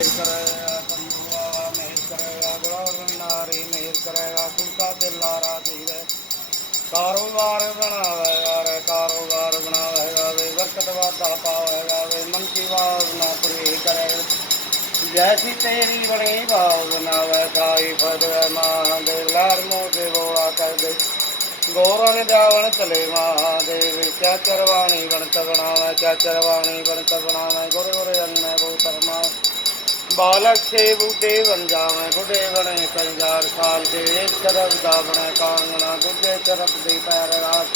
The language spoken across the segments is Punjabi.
ਕਰੇਗਾ ਕੰਨੂਆ ਮਿਹਰ ਕਰੇਗਾ ਗੁਲਾਬਨਾਰੀ ਮਿਹਰ ਕਰੇਗਾ ਕੁਲਕਾ ਦਿਲਾਰਾ ਦੀਵੇ। ਕਾਰੋਬਾਰ ਬਣਾਵੇਗਾ ਰੇ ਕਾਰੋਬਾਰ ਬਣਾਵੇਗਾ ਵੇ ਬਰਕਤ ਵਾਦਾ ਪਾਵੇਗਾ ਵੇ ਮਨ ਕੀ ਵਾਸਨਾ ਪੂਰੀ ਕਰੇਗਾ ਜੈਸੀ ਤੇਰੀ ਬਣੀ ਭਾਵਨਾ ਵੈ ਕਾਈ ਫਦਵੇ ਮਹਾਦੇਵ ਲਾਰ ਮੋਹ ਦੇ ਬੋਲਾ ਕਰ ਦੇ ਗੋਰਨ ਜਾਵਣ ਚਲੇ ਮਹਾਦੇਵ ਕਿਆ ਚਰਵਾਣੀ ਬਣਤ ਬਣਾਵੇ ਕਿਆ ਚਰਵਾਣੀ ਬਣਤ ਬਣਾਵੇ, ਗੁਰ ਗੁਰ ਬਾਲਕ ਸੇ ਬੂਟੇ ਬਣ ਜਾਵੇਂ, ਬੁੱਢੇ ਬਣੇ ਕੰਜਾਰ ਸਾਲ ਦੇ ਇੱਕ ਤਰਫ ਦਾ ਬਣੇ ਕਾਂਗਣਾ, ਦੂਜੇ ਤਰਫ ਦੀ ਪੈਰ ਰਾਤ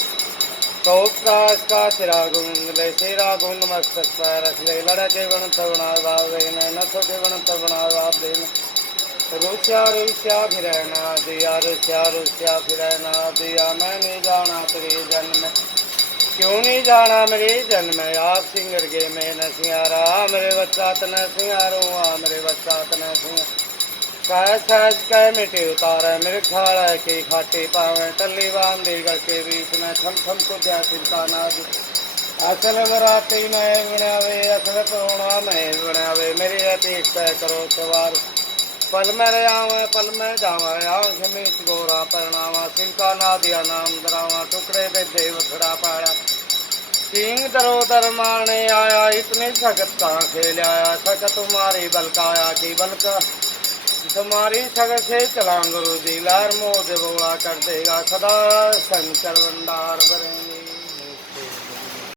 ਕੋਪਰਾਸ ਕਾ ਸਿਰਾ ਗੁੰਦ ਸਿਰਾ ਗੁੰਦ ਮਸਤਕ ਪੈਰ ਰਖ ਲੈ। ਲੜਕੇ ਬਣਤ ਬਣਾ ਵਾਵੇ ਨੇ, ਨਥੋ ਕੇ ਬਣਤ ਬਣਾ ਵਾਵੇ ਨੇ। ਰੁਸਿਆ ਰੁਸਿਆ ਫਿਰੈਨਾ ਦਿਆ, ਰੁਸਿਆ ਰੁਸਿਆ ਫਿਰੈਨਾ ਦਿਆ, ਮੈਂ ਨਹੀਂ ਜਾਣਾ ਤੇਰੇ ਜਨਮ ਕਿਉਂ ਨਹੀਂ ਜਾਣਾ ਮੇਰੇ ਜਨਮ ਆਪ ਸਿੰਗਰ ਰਗੇ ਮੈਂ ਨਸੀਆਂ ਰਾਮ ਮੇਰੇ ਵਸਾਤ ਨਸੀਆਂ ਰੋ ਆਮ ਰੇ ਵਸਾਤ ਨਸੀਆਂ ਕਾਇ ਸਾਜ ਕੈ ਮਿਟੇ ਉਤਾਰੈ, ਮੇਰੇ ਖਾਲਾ ਕੇ ਖਾਟੇ ਪਾਵੈ। ਟੱਲੀ ਬਾਂਦੇ ਗਲ ਕੇ ਵੀ ਮੈਂ ਥਮ ਥਮ ਕੋ ਦਿਆ ਚਿੰਤਾ ਨਾਜ ਅਸਲ ਵਰਾਤੀ ਮੈਂ ਬਣਾਵੇ, ਅਸਲ ਪਰੋਣਾ ਮੈਂ ਬਣਾਵੇ। ਮੇਰੇ ਅਤੀਤ ਕਰੋ ਸਵਾਰ। ਪਲ ਮੈਂ ਰਿਆਵਾਂ, ਪਲ ਮੈਂ ਜਾਵਾਂ ਆ ਸਮੇਤ ਗੋਰਾ ਪਰਣਾਵਾ ਸਿੰਘਾ ਨਾ ਦਿਆ ਨਾਮ ਦਰਾਵਾ, ਟੁਕੜੇ ਦੇ ਦੇਵਥੜਾ ਪਾਇਆ। ਸਿੰਘ ਦਰੋ ਦਰਮਾਣੇ ਆਇਆ, ਇਤਨੇ ਸਖਤ ਤਾਂ ਖੇਲਿਆ ਸਖਤ ਮਾਰੇ ਬਲਕਾਇਆ ਕੀ ਬਲਕਾ ਤੁਮਾਰੀ ਸਗਤ ਸੇ ਚਲਾਂ ਗੁਰੂ ਦੀ ਲਾਰ ਮੋਹ ਦੇ ਬੋਲਾ ਕਰ ਦੇਗਾ, ਸਦਾ ਸੰਚਰ ਵੰਡਾਰ